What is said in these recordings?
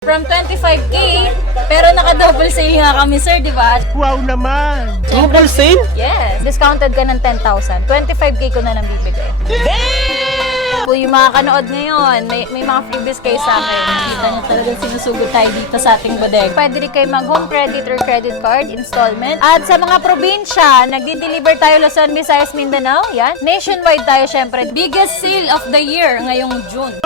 From 25K, pero naka-double sale nga kami, sir, di ba? Wow naman! Double sale? Yes. Discounted ka ng 10,000. 25K ko na lang bibigay. Kung yung mga kanood ngayon, may mga freebies kayo sa akin. Kita nyo talagang sinusugod tayo dito sa ating bodega. Pwede rin kayo mag-home credit or credit card installment. At sa mga probinsya, nagdi-deliver tayo Luzon, Visayas, Mindanao. Yan. Nationwide tayo, syempre. Biggest sale of the year ngayong June.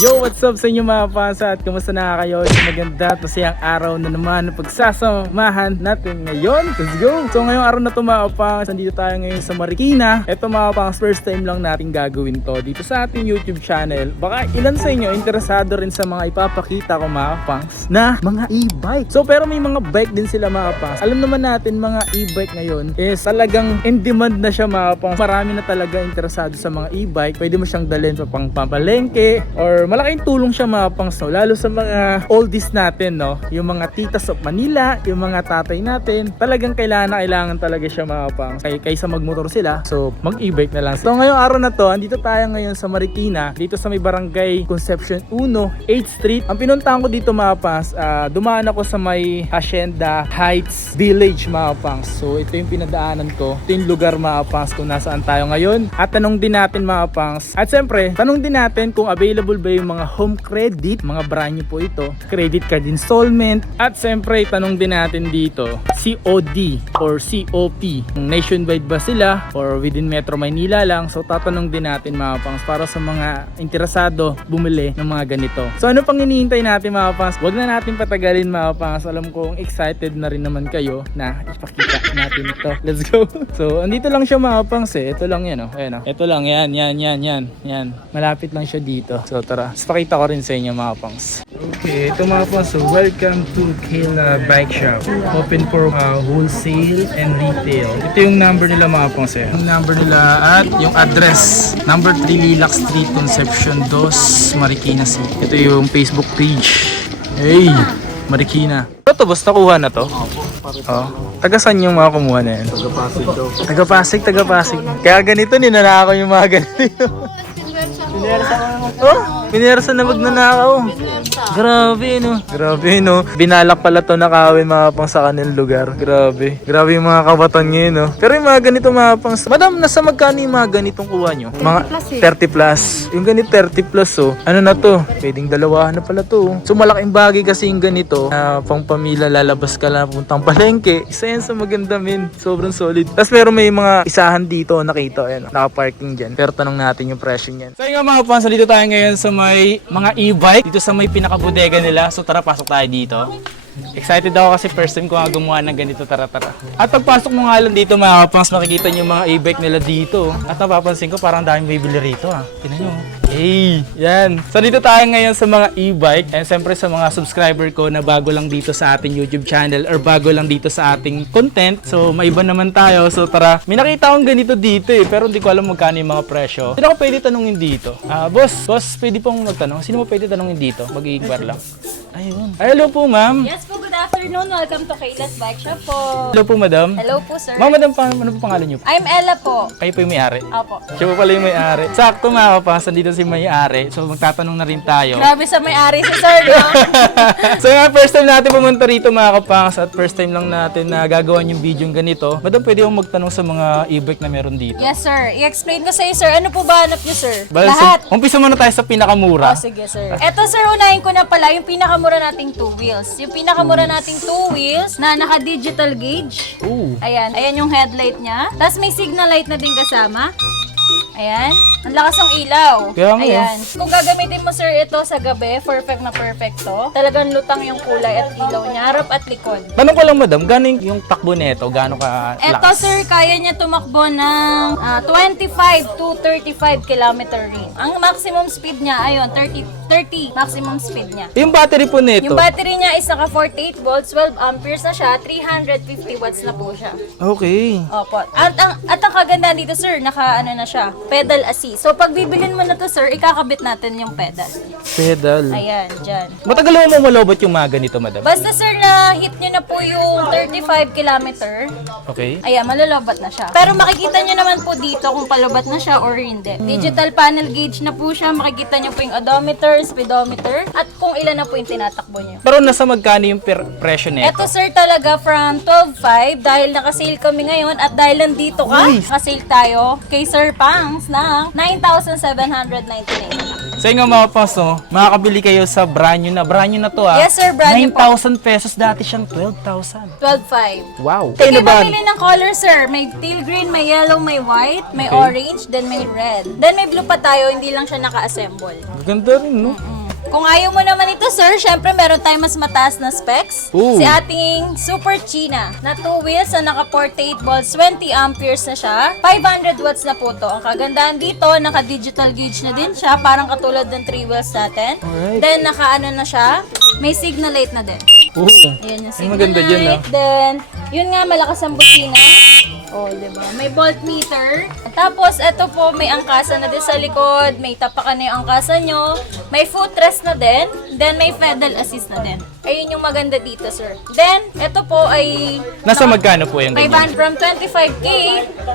Yo, what's up sa inyo mga pansa at kumusta na kayo? Sa maganda at masayang araw na naman na pagsasamahan natin ngayon. Let's go! So ngayong araw na ito mga pangs, nandito tayo ngayon sa Marikina. Ito mga pangs, first time lang natin gagawin to dito sa ating YouTube channel. Baka ilan sa inyo interesado rin sa mga ipapakita ko mga pangs na mga e-bike. So pero may mga bike din sila mga pangs. Alam naman natin mga e-bike ngayon is talagang in demand na siya mga pangs. Marami na talaga interesado sa mga e-bike. Pwede mo siyang dalhin sa pampalengke or malaking tulong siya mga pangs, no? Lalo sa mga oldies natin, no? Yung mga titas of Manila, yung mga tatay natin, talagang kailangan talaga siya mga pangs. Kaysa magmotor sila, so mag e-bike na lang. So ngayong araw na to, andito tayo ngayon sa Marikina, dito sa may barangay Concepcion 1, 8th Street. Ang pinuntahan ko dito mga pangs, dumaan ako sa may Hacienda Heights Village mga pangs. So ito yung pinadaanan ko, ito yung lugar mga pangs kung nasaan tayo ngayon. At tanong din natin mga pangs, at siyempre, tanong din natin kung available ba yung mga home credit, mga brand new po ito, credit card installment, at siyempre tanong din natin dito COD or COP, nationwide ba sila or within Metro Manila lang. So tatanong din natin mga pangs para sa mga interesado bumili ng mga ganito. So ano pang hinihintay natin mga pangs? Huwag na natin patagalin mga pangs. Alam kong excited na rin naman kayo na ipakita natin ito. Let's go. So andito lang siya mga pangs eh. Ito lang yan oh. Ayan oh. Ito lang yan. Malapit lang siya dito. So tara. Pakita ko rin sa inyo mga pangs. Okay, ito mga pangs. So welcome to Kayla Bike Shop. Open for wholesale and retail. Ito yung number nila mga pangs eh. Yung number nila at yung address. Number 3 Lilac Street, Concepcion 2, Marikina City. Ito yung Facebook page. Hey! Marikina. Ito, basta kuha na to? Oh. Taga saan yung mga kumuha na yan? Taga Pasig. Kaya ganito, ninanakaw yung mga ganito. Pinersa na magnanakaw. Grabe no. Binalak pala to nakawin mga pang sa kanilang lugar. Grabe yung mga kabataan ngayon no. Pero yung mga ganito mga pang, madam, nasa magkano yung mga ganitong kuha nyo? Mga 30 plus. Yung ganito 30 plus oh. Ano na to? Pwedeng dalawahan na pala to. So malaking bagay kasi yung ganito na pang pamilya, lalabas ka lang puntang palengke. Isa yan sa maganda min. Sobrang solid. Tapos meron may mga isahan dito nakita. Ayan, naka-parking dyan. Pero tanong natin yung presyo niyan. So yung mga pang, dito tayo ngayon sa may mga e-bike. Dito sa may pinaka-bodega nila. So tara, pasok tayo dito. Excited ako kasi first time ko nga gumawa ng ganito, tara. At pagpasok mo nga lang dito mga kapangs, makikita nyo yung mga e-bike nila dito. At napapansin ko parang daming bibili rito ah. Tingnan nyo. Hey! Yan. So dito tayo ngayon sa mga e-bike. And siyempre sa mga subscriber ko na bago lang dito sa ating YouTube channel or bago lang dito sa ating content. So maiba naman tayo. So tara, may nakita akong ganito dito eh. Pero hindi ko alam magkano yung mga presyo. Sino ko pwede tanungin dito? Boss, pwede pong magtanong. Sino mo pwede tanungin dito? Mag-iigbar lang. Ayun. Ay, hello po ma'am. Yes po, good afternoon. Welcome to Kayla's Bike Shop po. Hello po madam. Hello po, sir. Ma'am, madam, ano po pangalan niyo? I'm Ella po. Kayo po yung may-ari? Opo. Siya po pala yung may-ari. Sakto mga kapangas, dito si may-ari. So magtatanong na rin tayo. Grabe sa may-ari si sir, no? So nga, first time natin pumunta rito mga kapangas at first time lang natin na gagawa yung video ganito. Madam, pwede akong magtanong sa mga e-bike na meron dito? Yes, sir. I-explain ko sa iyo, sir. Ano po ba hanap niyo, sir? Bale, Lahat. Umpisa muna tayo sa pinakamura. Sige, sir. Eto, sir, unahin ko na pala yung pinakamura nating 2 wheels. Yung pinakamura nating 2 wheels na naka-digital gauge. Ooh. Ayan. Ayan yung headlight niya. Tapos may signal light na din kasama. Ayan. Ang lakas ng ilaw. Kaya nga, ayan. Kung gagamitin mo, sir, ito sa gabi, perfect na perfect to. Talagang lutang yung kulay at ilaw niya, harap at likod. Tanong ko lang madam, gano'n yung takbo nito? Gano'n ka lakas? Eto, sir, kaya niya tumakbo ng 25 to 35 kilometer range. Ang maximum speed niya, ayun, 30 maximum speed niya. Yung battery po nito? Yung battery niya is naka 48 volts, 12 amperes na siya, 350 watts na po siya. Okay. Opo. At ang kagandahan dito, sir, naka ano na siya, pedal assist. key. So, pag bibilin mo na to, sir, ikakabit natin yung pedal. Pedal. Ayan, dyan. Matagal mo malobot yung mga ganito, madam? Basta, sir, na hit nyo na po yung 35 kilometer, Okay. ayan, malalobat na siya. Pero makikita nyo naman po dito kung palobat na siya or hindi. Digital panel gauge na po siya. Makikita nyo po yung odometer, speedometer, at kung ilan na po yung tinatakbo nyo. Pero nasa magkano yung presyo nito? Eto sir talaga from 12.5 dahil nakasale kami ngayon at dahil nandito ka, Uy! nakasale tayo kay Sir Pangs ng 9,799. Sa inyo mga paso, makakabili kayo sa brand new na. Brand new na to Yes, sir, brand new po. 9,000 pesos, dati siyang 12,000. 12.5. Wow. Sige, Kayo ba? mamili ng color, sir. May teal green, may yellow, may white, may orange, then may red. Then may blue pa tayo, hindi lang siya naka-assemble. Ganda rin, no? Kung ayaw mo naman ito, sir, syempre meron tayong mas mataas na specs. Ooh. Si ating Super China na 2 wheels na naka 48 volts, 20 amperes na siya. 500 watts na po to. Ang kagandahan dito, naka-digital gauge na din siya, parang katulad ng 3 wheels natin. Alright. Then, naka-ano na siya, may signal light na din. Oo. Ayan yung Ang signal maganda dyan, light. Then, yun nga, malakas ang busina. Oh, diba? May voltmeter. Tapos, ito po, may angkasa na din sa likod. May tapakan na yung angkasa nyo. May footrest na din. Then, may pedal assist na din. Ayun yung maganda dito, sir. Then, ito po ay... Nasa magkano po yung May ganyan? van from 25K.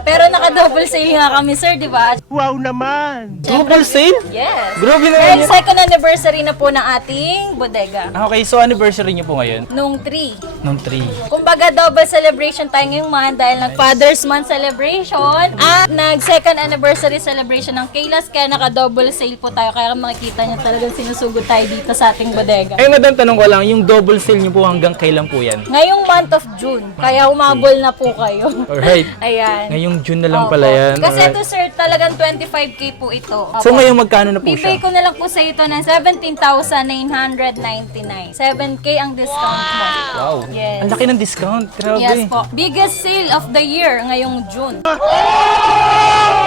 Pero naka-double sale nga kami, sir, di ba? Wow naman! Double sale? Yes. Grabe naman Dahil yun. second anniversary na po ng ating bodega. Okay, so anniversary niyo po ngayon? Nung 3. Nung 3. Kumbaga, double celebration tayo ngayong month dahil nag-Father's Month celebration at nag-second anniversary celebration ng Kaylas, kaya naka-double sale po tayo. Kaya makikita niyo talagang sinusugod tayo dito sa ating bodega. Eh, madam, tanong ko lang, yung double sale niyo po hanggang kailan po yan? Ngayong month of June, kaya humabol na po kayo. Alright. Ayan. Ngayong June na lang Opo. pala yan. Kasi Alright. ito sir, talagang 25K po ito. So Opo. ngayon magkano na po Bibigay siya? ko na lang po sa ito ng 17,999. 7K ang discount mo. Wow. Yes. Ang laki ng discount. Grabe. Yes po. Biggest sale of the year ngayong June.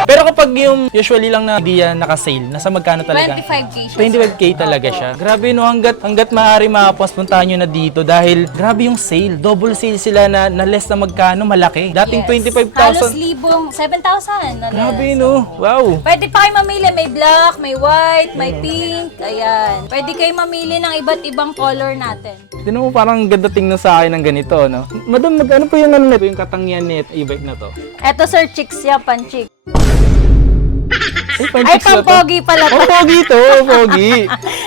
Pero kapag yung usually lang na hindi yan naka-sale, nasa magkano talaga? 25K siya. 25K talaga siya. Grabe no, hanggat maaari makapos, puntahan nyo na dito dahil grabe yung sale. Double sale sila na less na magkano, malaki. Dating Yes. Halos 25,000. libong, 7,000. na Grabe less. no, wow. Pwede pa kayo mamili. May black, may white, may pink. Ayan. Pwede kayo mamili ng iba't ibang color natin. Tinan mo parang ganda tingnan sa akin ng ganito, no? Madam, magkano po yung ano nito, yung katangyan net e-bike na to? Eto sir, chicks yan, panchik. Ay, panchicks na to. pampogi pala to. Oh, pogi to, pogi.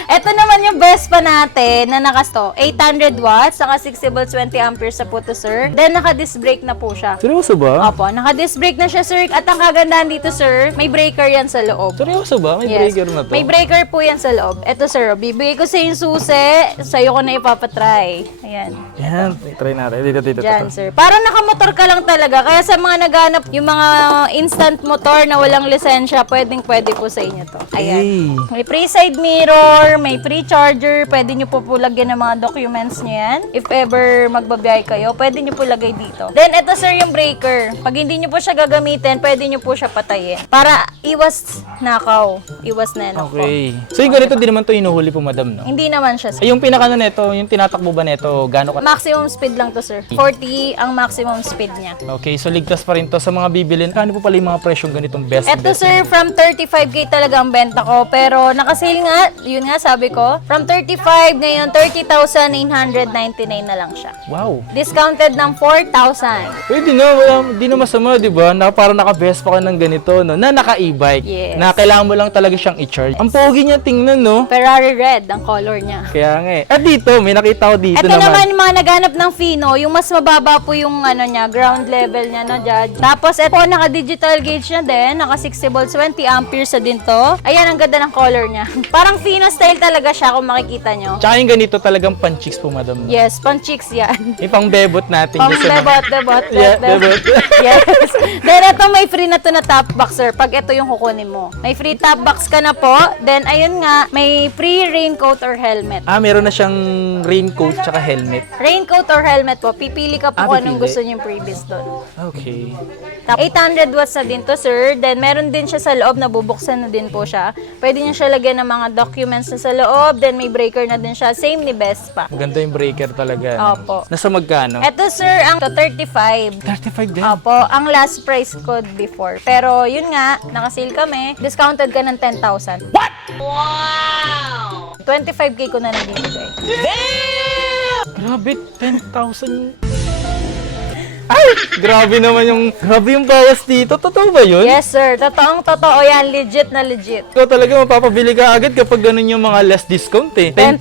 Ito naman yung Vespa natin na nakasto. 800 watts, saka 60 volts, 20 amperes sa po to, sir. Then, naka-disc brake na po siya. Seryoso ba? Opo, naka-disc brake na siya, sir. At ang kagandahan dito, sir, may breaker yan sa loob. Seryoso ba? May Yes. breaker na to? May breaker po yan sa loob. Ito, sir, bibigay ko sa yung susi. Sa'yo ko na ipapatry. Ayan. Yan, try natin. Dito. Dyan, sir. Parang nakamotor ka lang talaga. Kaya sa mga naghanap, yung mga instant motor na walang lisensya, pwede po sa inyo to. Ayan. Hey. May free side mirror, may free charger. Pwede nyo po lagyan ng mga documents nyo yan. If ever magbabiyahe kayo, pwede nyo po lagay dito. Then, ito sir yung breaker. Pag hindi nyo po siya gagamitin, pwede nyo po siya patayin. Para iwas nakaw. Iwas na po. Okay. So yung ganito, di naman to inuhuli po, madam, no? Hindi naman siya, sir. Ay, yung pinaka na neto, yung tinatakbo ba neto, gaano ka? Maximum speed lang to, sir. 40 ang maximum speed niya. Okay, so ligtas pa rin to sa mga bibilin. Kano po pala yung mga presyong ganitong best? Eto sir, from 35K talaga ang benta ko. Pero nakasale nga, yun nga sabi ko, from 35 ngayon, 30,999 na lang siya. Wow. Discounted ng 4,000. Pwede na, di na masama, di ba? Na parang naka-best pa ka ng ganito, no? Na naka-e-bike. Yes. Na kailangan mo lang talaga siyang i-charge. Ang pogi niya tingnan, no? Ferrari red ang color niya. Kaya nga eh. At dito, may nakita ko dito Ito naman yung mga naghanap ng Fino, yung mas mababa po yung ano niya, ground level niya, no, Judge. Tapos ito, naka-digital gauge na din, naka 60 volts, 20 amperes na din to. Ayan, ang ganda ng color niya. Parang Fino style talaga siya kung makikita nyo. Tsaka yung ganito talagang pan-chicks po, madam. No? Yes, pang chicks yan. Yung pang-bebot natin. Pang dyan sa mga- bebot. Yeah, bebot. Yes. Then ito may free na to na top box, sir. Pag ito yung kukunin mo. May free top box ka na po. Then ayun nga, may free raincoat or helmet. Ah, meron na siyang raincoat tsaka helmet. Raincoat or helmet po. Pipili ka po kung anong pipili. gusto niyo yung previous doon. Okay. Tapos 800 watts na din to, sir. Then meron din siya sa loob, nabubuksan na din po siya. Pwede niyo siya lagyan ng mga documents na sa loob. Then may breaker na din siya. Same ni Vespa. Maganda yung breaker talaga. Opo. Nasa magkano? Ito, sir, ang to 35. 35 din. Opo, ang last price ko before. Pero yun nga, nakasale kami. Discounted ka ng 10,000. What? Wow! 25K ko na nabibigay. Grabe, 10,000. Ay! Grabe naman yung bawas dito. Totoo ba yun? Yes, sir. Totoong totoo yan. Legit na legit. Ikaw talaga mapapabili ka agad kapag ganun yung mga less discount eh. 10,000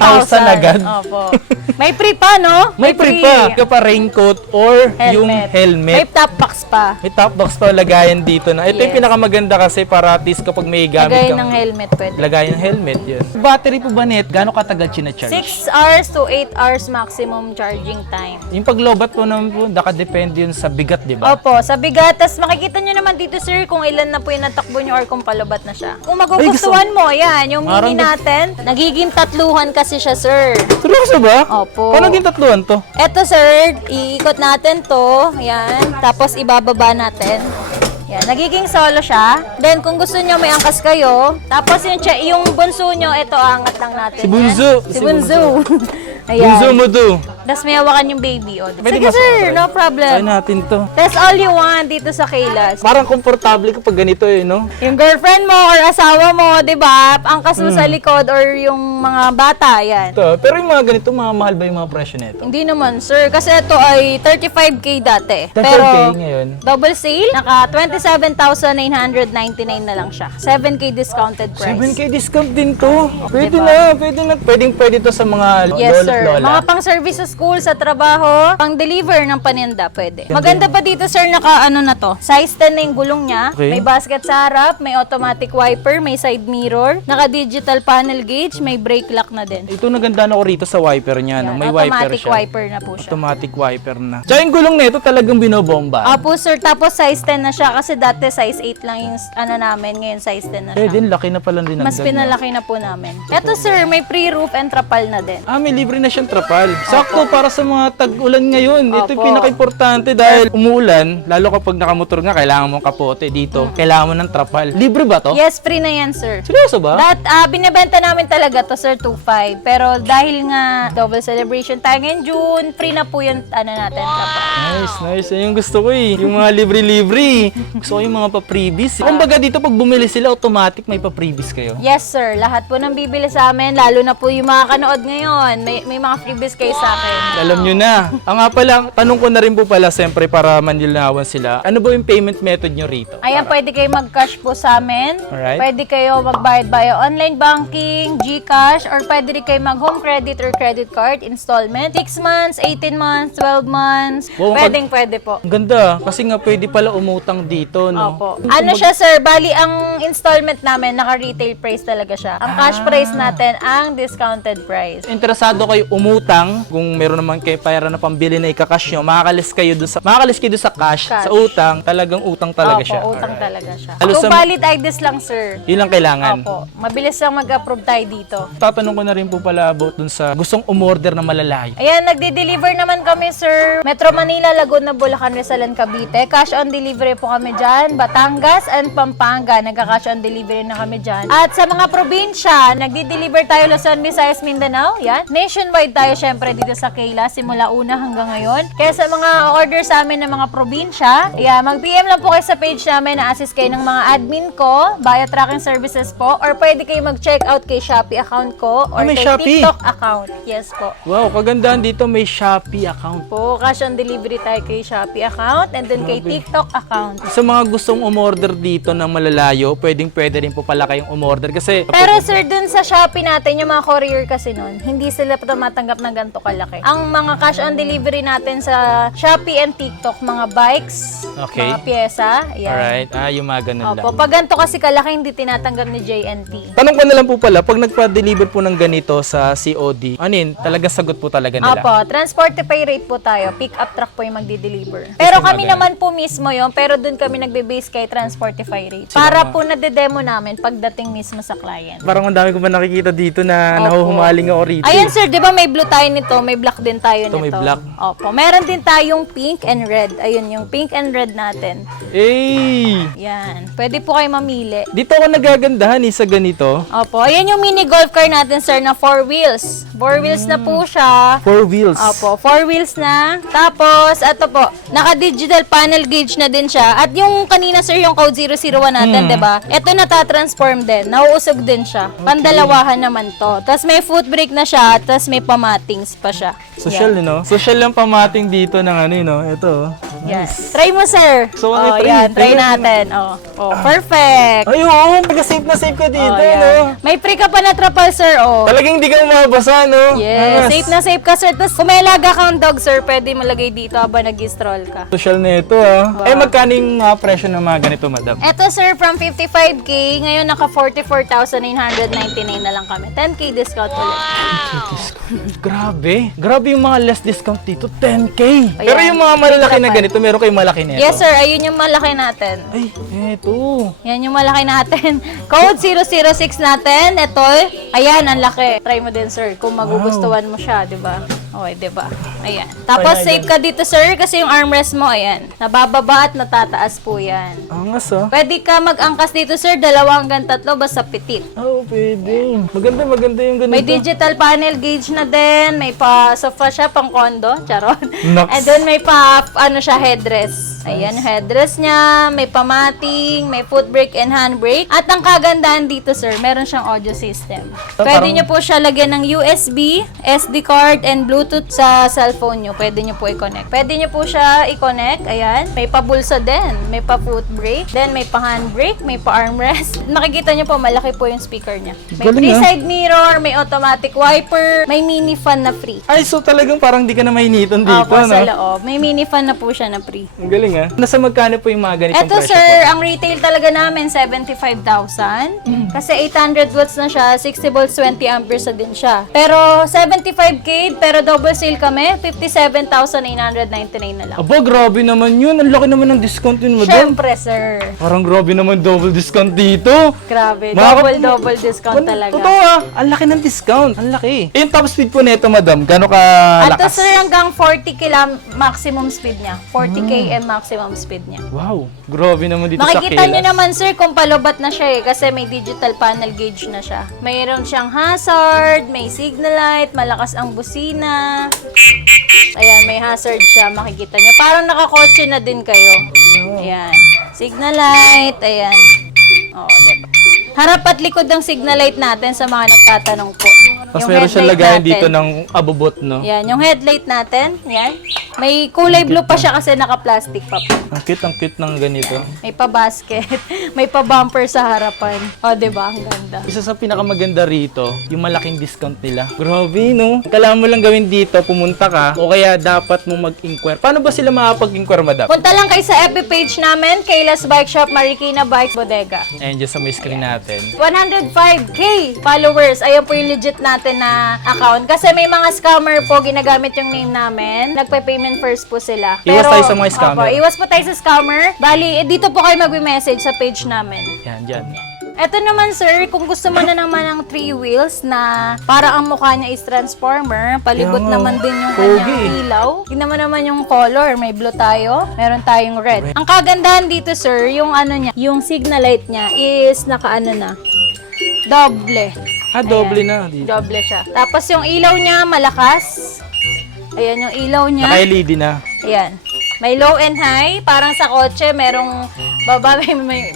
agad. Opo. May free pa, no? May free pa. Kapag raincoat or yung May helmet. top box pa. May top box pa lagayan dito na. Ito yung Yes. pinakamaganda kasi para at least kapag may gamit Lagay ng helmet pwede. lagayan ng helmet yun. Battery po ba net? Gano'ng katagal charge? 6 hours to 8 hours maximum charging time. Yung paglobat po naman po, nakadepende yun sa bigat, di ba? Opo, sa bigat. Tas makikita nyo naman dito, sir, kung ilan na po yung natakbo nyo or kung palubat na siya. Kung magugustuhan mo, yan, yung mini natin, nagiging tatluhan kasi siya, sir. Seryoso ba? Opo. Paano naging tatluhan to? Eto, sir, iikot natin to. Yan. Tapos ibababa natin. Yan. Nagiging solo siya. Then, kung gusto nyo, may angkas kayo. Tapos, yung bunso nyo, ito, angat lang natin. Si Bunso. Yan. Si Bunso. Ayan. Bunso mo to. Tapos may hawakan yung baby. O, Pwede sige, ba sir. sa- No Try problem. natin to. That's all you want dito sa Kaylas. Parang komportable kapag ganito eh, no? Yung girlfriend mo or asawa mo, di ba? Angkas mo sa likod or yung mga bata, yan. Ito. Pero yung mga ganito, mahal ba yung mga presyo nito? Hindi naman, sir. Kasi ito ay 35K dati. 35K Pero, ngayon. double sale, naka 27,999 na lang siya. 7K discounted price. 7K discount din to. Pwede na, pwede na. Pwede to sa mga Yes, sir. lola. Mga pang-service sa school, sa trabaho, pang-deliver ng paninda, pwede. Maganda pa dito, sir, naka-ano na to. Size 10 na yung gulong niya. Okay. May basket sa harap, may automatic wiper, may side mirror, naka-digital panel gauge, may brake lock na din. Ito naganda na ko rito sa wiper niya. No? Yan, May wiper automatic siya. wiper na po siya. Automatic wiper na. Tsaka yung gulong nito talagang binobomba. Apo, sir. Tapos size 10 na siya kasi dati size 8 lang yung ano namin. Ngayon size 10 na Eh siya. din, laki na pala din. Mas pinalaki na po namin. Eto, sir, may pre-roof and trapal na din. Ah, may libre na siyang trapal. Sakto para sa mga tag-ulan ngayon. Ito yung Opo. pinaka-importante dahil umuulan, lalo kapag nakamotor nga, kailangan mong kapote dito. Kailangan mo ng trapal. Libre ba to? Yes, free na yan, sir. Seryoso ba? Binibenta namin talaga to, sir, 2.5. Pero dahil nga double celebration tayo ngayon June, free na po yung natin, trapal. Nice, nice. Yan yung gusto ko eh. Yung mga libre-libre. Gusto ko yung mga pa-freebies. Kumbaga dito, pag bumili sila, automatic may pa-freebies kayo. Yes, sir. Lahat po ng bibili sa amin, lalo na po yung mga kanood ngayon. May mga freebies kayo sa akin. Alam nyo na. Ang nga pala, tanong ko na rin po pala, siyempre, para manilinawan sila. Ano ba yung payment method nyo rito? Ayan, pwede kayo mag-cash po sa amin. Alright. Pwede kayo magbayad via online banking, GCash, or pwede rin kayo mag-home credit or credit card installment. 6 months, 18 months, 12 months. Wow, Pwede po. Ang ganda. Kasi nga, pwede pala umutang dito, no? Opo. Ano siya, sir? Bali, ang installment namin, naka-retail price talaga siya. Ang cash price natin, ang discounted price. Interesado kayo umutang, kung meron naman kayo pera na pambili na ikakash nyo, makakalis kayo doon sa cash, Cash. sa utang, talagang utang talaga Opo, siya. utang Alright. talaga siya. Halos Kung sa- valid IDs lang, sir. Yun lang kailangan. Opo. Mabilis lang mag-approve tayo dito. Tatanong ko na rin po pala about dun sa gustong umorder na malalayo. Ayan, nagde-deliver naman kami, sir. Metro Manila, Laguna, Bulacan, Rizal, and Cavite. Cash on delivery po kami dyan. Batangas and Pampanga, nagka-cash on delivery na kami dyan. At sa mga probinsya, nagde-deliver tayo Luzon, Visayas, Mindanao. Yan. Nationwide tayo, syempre, dito sa Kayla, simula una hanggang ngayon. Kaya sa mga order sa amin ng mga probinsya, yeah, mag-PM lang po kayo sa page namin na assist kayo ng mga admin ko, via tracking services po, or pwede kayo mag-check out kay Shopee account ko, or may kay Shopee? TikTok account. Yes po. Wow, kagandahan dito may Shopee account. Po, cash on delivery tayo kay Shopee account and then kay TikTok account. Sa mga gustong umorder dito ng malalayo, pwede rin po pala kayong umorder kasi Pero sir, dun sa Shopee natin, yung mga courier kasi nun, hindi sila tumatanggap ng ganito kalaki. Ang mga cash on delivery natin sa Shopee and TikTok, mga bikes, Okay. mga pyesa, yan. alright, yung mga ganun lang. Opo, pag ganito kasi kalaki, hindi tinatanggap ni JNT. Tanong ko na lang po pala, pag nagpa-deliver po ng ganito sa COD, anin, talagang sagot po talaga nila? Opo, Transportify rate po tayo. Pick up truck po yung magdi-deliver. Pero kami naman po mismo yon, pero dun kami nagbe-base kay Transportify rate. Para po nade-demo namin pagdating mismo sa client. Parang ang dami ko ba nakikita dito na Opo. nahuhumaling ako rito. Ayan sir, di ba may blue tayo nito, may black black din tayo Ito, nito. may black. Opo. Meron din tayong pink and red. Ayun, yung pink and red natin. Yan. Pwede po kayo mamili. Dito ako nagagandahan sa ganito. Opo. Ayan yung mini golf car natin, sir, na 4 wheels. 4 wheels na po siya. 4 wheels. Opo, 4 wheels na. Tapos, ito po, naka-digital panel gauge na din siya. At yung kanina, sir, yung code 001 natin, diba? Ito natatransform din. Nauusog din siya. Pandalawahan naman to. Tapos may foot brake na siya. Tapos may pamatings pa siya. Social, no? Social yung pamating dito ng ano, no? Ito. Yes. Try mo, sir. So, ano, try? Yan. Try Try natin. Oh, perfect. Ay, oo. Taga-safe na safe ka dito, Yan. no? May pre ka pa na trapal, sir. Talagang hindi ka mabasa, no? Yes. Safe na safe ka, sir. Tapos kung may alaga kang dog, sir, pwede malagay dito habang nag-stroll ka. Social na ito, Eh, magkano yung presyo ng mga ganito, madam? Eto, sir, from 55K, ngayon naka 44,999 na lang kami. 10K discount ulit. Grabe. Grabe yung mga less discount dito. 10K. Ayan. Pero yung mga malalaki na ganito, meron kayong malaki nito. Yes, sir. Ayun yung malaki natin. Ay, eto. Yan yung malaki natin. Code 006 natin. Ito. Ayan, ang laki. Try mo din, sir, kung magugustuhan mo siya, di ba? Okay, di ba? Ayan. Tapos safe ka dito, sir, kasi yung armrest mo, ayan. Nabababa at natataas po yan. Angas, Pwede ka mag-angkas dito, sir. 2 hanggang 3, basta petit. Oo, pwede. Maganda yung ganito. May digital panel gauge na din. May pa sofa siya, pang condo. Charot. Naks. And then may pa, headrest. Ayan yung headrest niya. May pamating, may foot brake and hand brake. At ang kagandahan dito, sir, meron siyang audio system. Pwede nyo po siya lagyan ng USB, SD card, and Bluetooth sa cellphone nyo. Pwede nyo po i-connect. Pwede nyo po siya i-connect. Ayan. May pa-bulsa din. May pa-foot brake. Then may pa-hand brake. May pa-armrest. Nakikita nyo po, malaki po yung speaker niya. May Galing, 3 side mirror, may automatic wiper, may mini fan na free. Ay, so talagang parang di ka na mainitan dito, Opo, sa no? loob. May mini fan na po siya na free. Ang galing, Nasa magkano po yung mga ganitong Eto, presyo sir, po? ang retail talaga namin, 75,000. Kasi 800 watts na siya, 60 volts, 20 amperes na din siya. Pero 75K, pero double sale kami, 57,999 na lang. Aba, grabe naman yun. Ang laki naman ng discount yun, madam. Siyempre, sir. Parang grabe naman double discount dito. Grabe, Makaka- double discount talaga. Totoo, Ang laki ng discount. Ang laki. Yung top speed po nito, madam, gano'n ka Ato, lakas? sir, hanggang 40 km maximum speed niya. 40 km maximum speed niya. Wow, grabe naman dito Makikita sa nyo kilas. naman, sir, kung palubat na siya kasi may digital panel gauge na siya. Mayroon siyang hazard, may signal light, malakas ang busina. Ayan, may hazard siya, makikita nyo. Parang nakakotse na din kayo. Ayan, signal light, ayan. Oo, diba? Harap at likod ng signal light natin sa mga nagtatanong po. Tapos Yung meron siyang headlight lagayan natin. dito ng abubot, no? Yan, yung headlight natin, yan. May kulay blue pa siya kasi naka-plastic pa po. Ang cute ng ganito. May pa-basket, may pa-bumper sa harapan. O, diba? Ang ganda. Isa sa pinakamaganda rito, yung malaking discount nila. Grabe, no? Kailangan mo lang gawin dito, pumunta ka, o kaya dapat mo mag-inquire. Paano ba sila makapag-inquire, madam? Punta lang kayo sa FB page namin, Kayla's Bike Shop, Marikina Bikes Bodega. Ayan, dyan sa may screen natin. 105K followers. Ayan po yung legit natin na account. Kasi may mga scammer po, ginagamit yung name namin. Nagpa-payment first po sila. Iwas tayo sa mga scammer. Opo, iwas po tayo sa scammer. Bali, dito po kayo mag-message sa page namin. Yan, dyan. Eto naman, sir, kung gusto mo na naman ng 3 wheels na para ang mukha niya is transformer, palibot Kaya nga, naman din yung pogi. kanyang ilaw. Tingnan mo naman yung color. May blue tayo, meron tayong red. Ang kagandahan dito, sir, yung ano niya, yung signal light niya is nakaano na, doble. Doble na dito. Doble siya. Tapos yung ilaw niya malakas. Ayan yung ilaw niya. Naka-LED na. Ayan. May low and high, parang sa kotse, merong baba,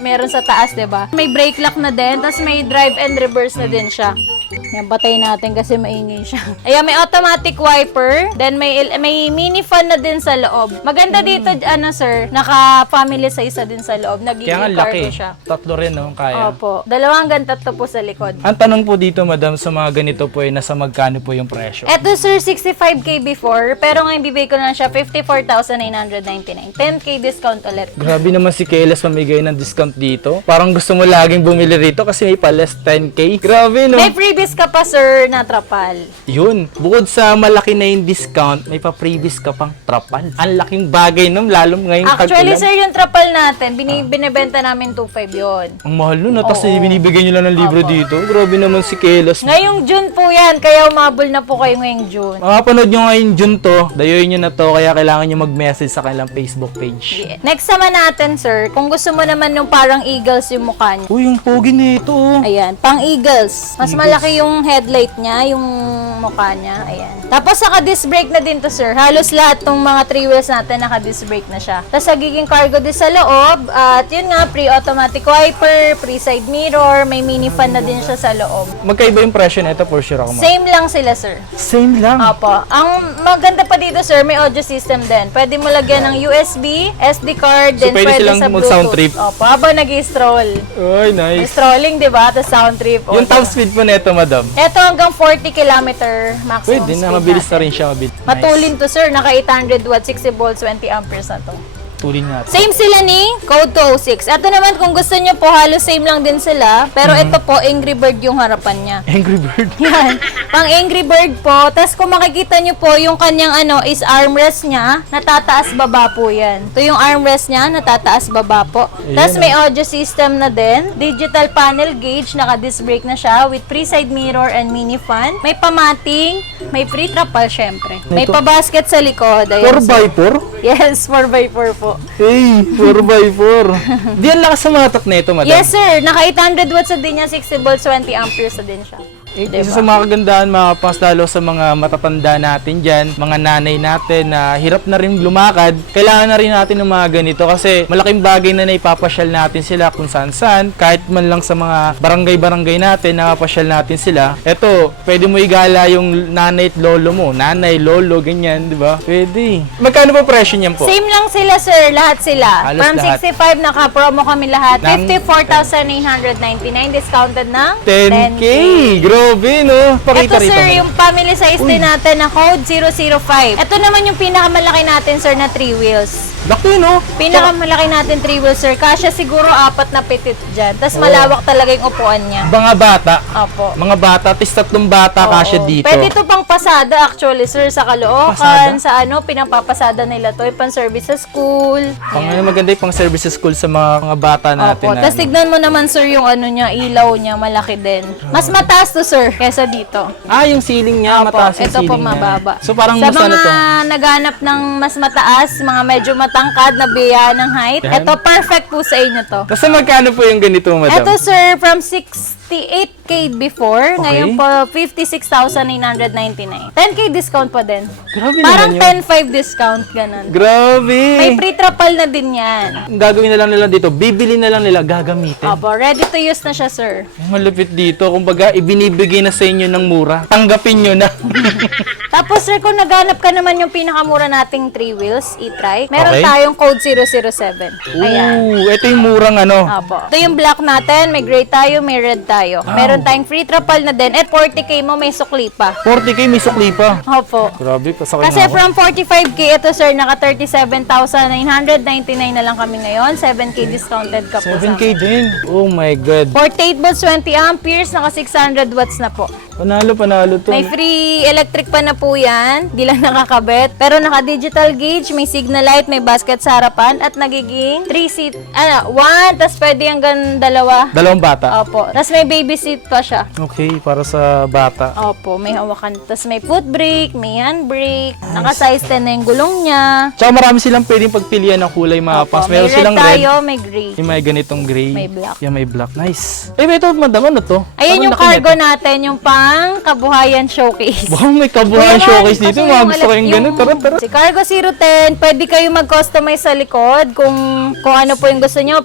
meron sa taas, 'di ba? May brake lock na din, tapos may drive and reverse na din siya. Yan, patayin natin kasi maingay siya. Ayan, may automatic wiper, then may mini fan na din sa loob. Maganda dito, sir, naka-family size na din sa loob. Kaya nga Nagiging laki. cargo siya. Tatlo rin, no? Kaya. Opo. 2 hanggang 3 po sa likod. Ang tanong po dito, madam, sa mga ganito po ay nasa magkano po yung presyo? Eto, sir, 65K before, pero ngayon bibigay ko na siya 54,999. 10K discount ulit. Grabe naman si Kaylas mamigay ng discount dito. Parang gusto mo laging bumili rito kasi may pa less 10K. Grabe, no? May free discount ka pa, sir, na trapal. Yun. Bukod sa malaki na yung discount, may pa-previous ka pang trapal. Ang laking bagay nun, lalo ngayong Actually, tag-ulan. sir, yung trapal natin, binibenta namin 2.5 yun. Ang mahal nun, tapos Oo. binibigay nyo lang ng libro Opo. dito. Grabe naman si Kelos. Ngayong June po yan, kaya umabol na po kayo ngayong June. Makapanood nyo ngayon June to, dayuin nyo na to, kaya kailangan nyo mag-message sa kanilang Facebook page. Yeah. Next naman natin, sir, kung gusto mo naman yung parang eagles yung mukha niya. Uy, yung pogi na ito. Ayan, pang eagles. Mas Eagles. malaki yung headlight niya, yung mukha niya. Ayan. Tapos naka-disc brake na din to, sir. Halos lahat ng mga 3 wheels natin naka-disc brake na siya. Tapos nagiging cargo din sa loob. At yun nga, pre-automatic wiper, pre-side mirror, may mini fan na din siya sa loob. Magkaiba yung presyo na ito, for sure ako. Same lang sila, sir. Same lang. Opo. Ang maganda pa dito, sir, may audio system din. Pwede mo lagyan ng USB, SD card, So, then pwede pwede silang sa mag-sound Bluetooth. trip? Opo, habang nag-stroll. Ay, nice. Strolling, di ba? Tapos sound trip. Yung top speed po na ito, madam. Ito hanggang 40 km maximum Pwede na, speed mabilis na natin. rin siya, mabilis. Matulin to, sir. Naka 800 watts, 60 volts, 20 amperes na to. Tulin natin. Same sila ni Code 206. Ito naman, kung gusto nyo po, halos same lang din sila. Pero ito po, Angry Bird yung harapan niya. Angry Bird. Yan. Pang Angry Bird po. Tapos kung makikita nyo po, yung kanyang is armrest niya, natataas baba po yan. Ito yung armrest niya, natataas baba po. Tapos may audio system na din. Digital panel gauge, naka-disc brake na siya with pre-side mirror and mini fan. May pamating, may free trapal syempre. May Ito. pa-basket sa likod. Ayan, sir. 4x4? Yes, 4x4 po. Hey, 4x4. Di ang lakas sa mga tok na ito, madam. Yes, sir. Naka 800 watts na din yan, 60 volts, 20 amperes na din siya. Isa sa mga kagandahan, mga kapas, lalo sa mga matatanda natin dyan, mga nanay natin na hirap na rin lumakad, kailangan na rin natin ng mga ganito kasi malaking bagay na naipapasyal natin sila kung saan-saan, kahit man lang sa mga barangay-barangay natin, napapasyal natin sila. Eto, pwede mo igala yung nanay at lolo mo, nanay, lolo, ganyan, di ba? Pwede. Magkano ba presyo niyan po? Same lang sila, sir. Lahat sila. Halos From lahat. 65, naka-promo kami lahat. Ng 54,899, discounted ng 10K! Grabe, no? Pakita Ito, rito, sir, madam. yung family size din natin na code 005. Ito naman yung pinakamalaki natin, sir, na 3 wheels. Laki, no? Pinakamalaki natin 3 wheels, sir. Kasya siguro 4 na pitit dyan. Tapos malawak talaga yung upuan niya. Mga bata. Opo. Mga bata, tis 3 bata kasya Oo. dito. Pwede ito pang pasada actually, sir, sa Caloocan, Pasada? sa pinapapasada nila to, yung pang-service sa school. Pang maganda yung pang service school sa mga bata natin. Opo. na Tapos tignan mo naman, sir, yung niya, ilaw niya, malaki din. Mas mataas to, sir, kesa dito. yung ceiling niya, Opo, mataas yung ito po ceiling niya. mababa. So parang sa mas mga ano to? naghanap ng mas mataas, mga medyo matangkad na biya ng height, Yan. ito perfect po sa inyo to. Kasi magkano po yung ganito, madam? Ito, sir, from 68K before, Okay. ngayon po 56,999. 10K discount pa din. Grabe Parang naman yun. 10-5 discount, ganun. Grabe! May free trapal na din yan. Ang gagawin na lang nila dito, bibili na lang nila, gagamitin. Opo, ready to use na siya, sir. Ang malupit dito, kumbaga, ibinibigay na sa inyo ng mura. Tanggapin nyo na. Tapos, sir, kung naghanap ka naman yung pinakamura nating 3 wheels, e-trike, meron Okay. tayong code 007. Ayan. Ooh, ito yung murang ano. Opo. Ito yung black natin, may gray tayo, may red tayo. Meron tayong free trapal na din, at 40K mo may sukli pa. 40K, may sukli pa. Opo. Grabe, pasakay Kasi na ako. from 45K, ito sir, naka 37,999 na lang kami ngayon. 7K discounted ka po sa 7K din. Oh my God. 48 volts, 20 amperes, naka 600 watts na po. Panalo to. May free electric pa na po yan. Di lang nakakabit. Pero naka-digital gauge, may signal light, may basket sa harapan, at nagiging 3-seat, 1, tas pwede hanggang 2. Dalawang bata. Opo. Tas may baby seat pa siya. Okay, para sa bata. Opo, may hawakan. Tas may foot brake, may handbrake. Naka-size 10 na yung gulong niya. Tsaka marami silang pwedeng pagpilian ng kulay, mga Opo, pas. may Meron red silang tayo, red. may gray. Yung may ganitong gray. May black. Yung may black. Nice. Ito, madam, ano to? Ayan Parang yung laki cargo nito. natin, yung pang kabuhayan showcase. Wow, may kabuhayan Kuya, showcase kasi dito. yung Mga gusto kayong ganun. Tara, tara. Si Cargo 010, pwede kayo mag-customize sa likod kung ano po yung gusto nyo,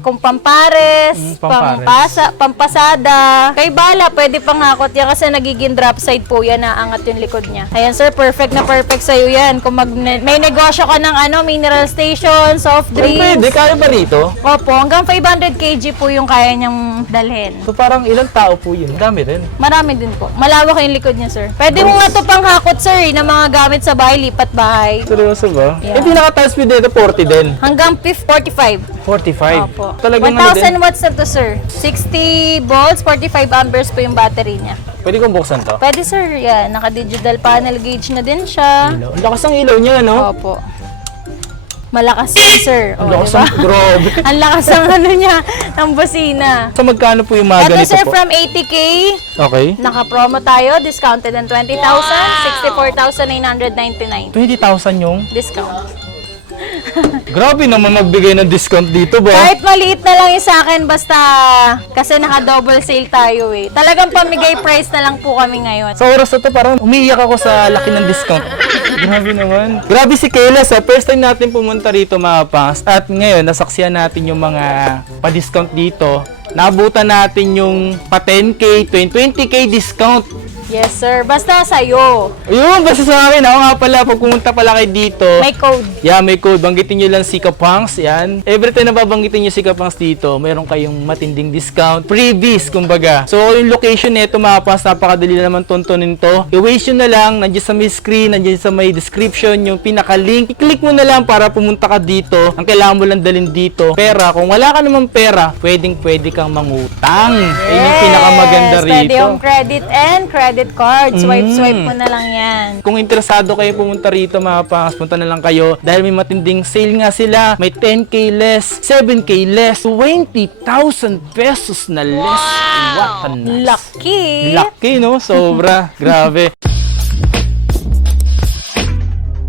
kung pampares, pampares. pampasada. Kay bala, pwede pangakot yan kasi nagiging drop side po yan, naangat yung likod niya. Ayan sir, perfect na perfect sa'yo yan. Kung may negosyo ka ng mineral station, soft drinks. Pwede, kaya ba rito? Opo, hanggang 500 kg po yung kaya niyang dalhin. So parang ilang tao po yun? Dami rin. Marami din po. Malawak yung likod niya, sir. Pwede mo nga ito pang hakot, sir, ng mga gamit sa bahay, lipat bahay. Seryoso ba? Yeah. Eh, pinaka-top speed dito, 40 din. Hanggang 45. 45. Opo. Talagang 1,000 watts na to, sir. 60 volts, 45 amperes po yung battery niya. Pwede kong buksan to? Pwede, sir. Yan. Naka-digital panel gauge na din siya. Ilaw. Ang lakas ng ilaw niya, no? Opo. Malakas yun, sir. O, Ang lakas diba? ng grabe. Ang lakas ng ano niya, ng busina. So, magkano po yung mga Ito, ganito sir, po? from 80K. Okay. Naka-promo tayo. Discounted ng 20,000. 64,999. 20,000 yung... Discount. Grabe naman magbigay ng discount dito ba? Kahit maliit na lang yung sa akin, basta kasi naka-double sale tayo eh. Talagang pamigay price na lang po kami ngayon. Sa oras na to, parang umiiyak ako sa laki ng discount. Grabe naman. Grabe si Kayla sa first time natin pumunta rito mga pangs. At ngayon, nasaksihan natin yung mga pa-discount dito. Nabutan natin yung pa 10K, 20K discount. Yes, sir. Basta sa'yo. Ayun, basta sa akin. Ako nga pala, pag pumunta pala kayo dito. May code. Yeah, may code. Banggitin nyo lang Sika Punks. Yan. Every time na babanggitin nyo Sika Punks dito, mayroon kayong matinding discount. Freebies, kumbaga. So, yung location nito mga punks, napakadali na naman tontonin to. I-waste nyo na lang. Nandiyan sa may screen, nandiyan sa may description, yung pinaka-link. I-click mo na lang para pumunta ka dito. Ang kailangan mo lang dalhin dito. Pera. Kung wala ka namang pera, pwede kang mangutang. Yun yung pinakamaganda rito. Pwede yung credit and credit card. Swipe mo na lang yan. Kung interesado kayo pumunta rito mga pangas, punta na lang kayo dahil may matinding sale nga sila. May 10K less, 7K less, 20,000 pesos na less. What a nice. Lucky! Lucky, no? Sobra. Grabe.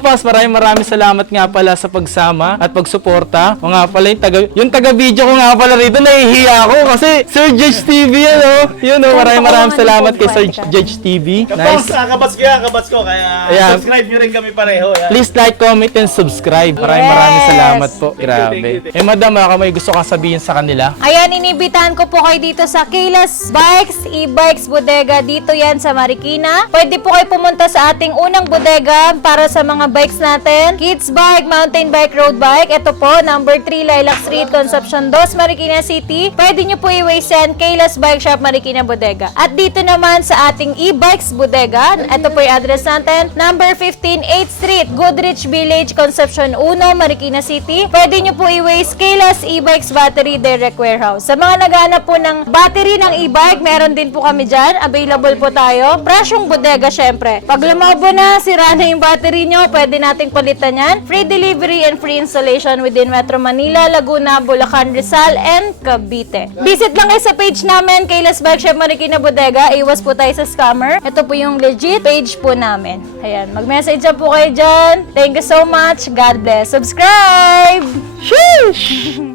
Pas, maraming salamat nga pala sa pagsama at pagsuporta. O nga pala yung taga-video ko nga pala rito, nahihiya ako kasi Sir Judge TV yan, oh. Yun, oh, maraming salamat kay Sir Judge TV. Nice. Nice. Kabats ko. Kaya Ayan. subscribe nyo rin kami pareho. Yan. Please like, comment, and subscribe. Maraming salamat po. Grabe. Eh, madam, baka may gusto ka sabihin sa kanila? Ayan, inibitahan ko po kayo dito sa Kayla's Bikes, e-bikes bodega. Dito yan sa Marikina. Pwede po kayo pumunta sa ating unang bodega para sa mga bikes natin. Kids bike, mountain bike, road bike. Ito po, number 3, Lilac Street, Concepcion 2, Marikina City. Pwede nyo po i-waste yan, Kayla's Bike Shop, Marikina Bodega. At dito naman sa ating e-bikes bodega, ito po yung address natin, number 15, 8th Street, Goodrich Village, Concepcion 1, Marikina City. Pwede nyo po i-waste Kayla's e-bikes battery direct warehouse. Sa mga naghahanap po ng battery ng e-bike, meron din po kami dyan. Available po tayo. Presyong bodega, syempre. Pag lumabo na, sira na yung battery nyo, pwede nating palitan yan. Free delivery and free installation within Metro Manila, Laguna, Bulacan, Rizal, and Cavite. Visit lang kayo sa page namin, Kayla's Bike Shop Marikina Bodega. Iwas po tayo sa scammer. Ito po yung legit page po namin. Ayan, mag-message na po kayo dyan. Thank you so much. God bless. Subscribe! Sheesh!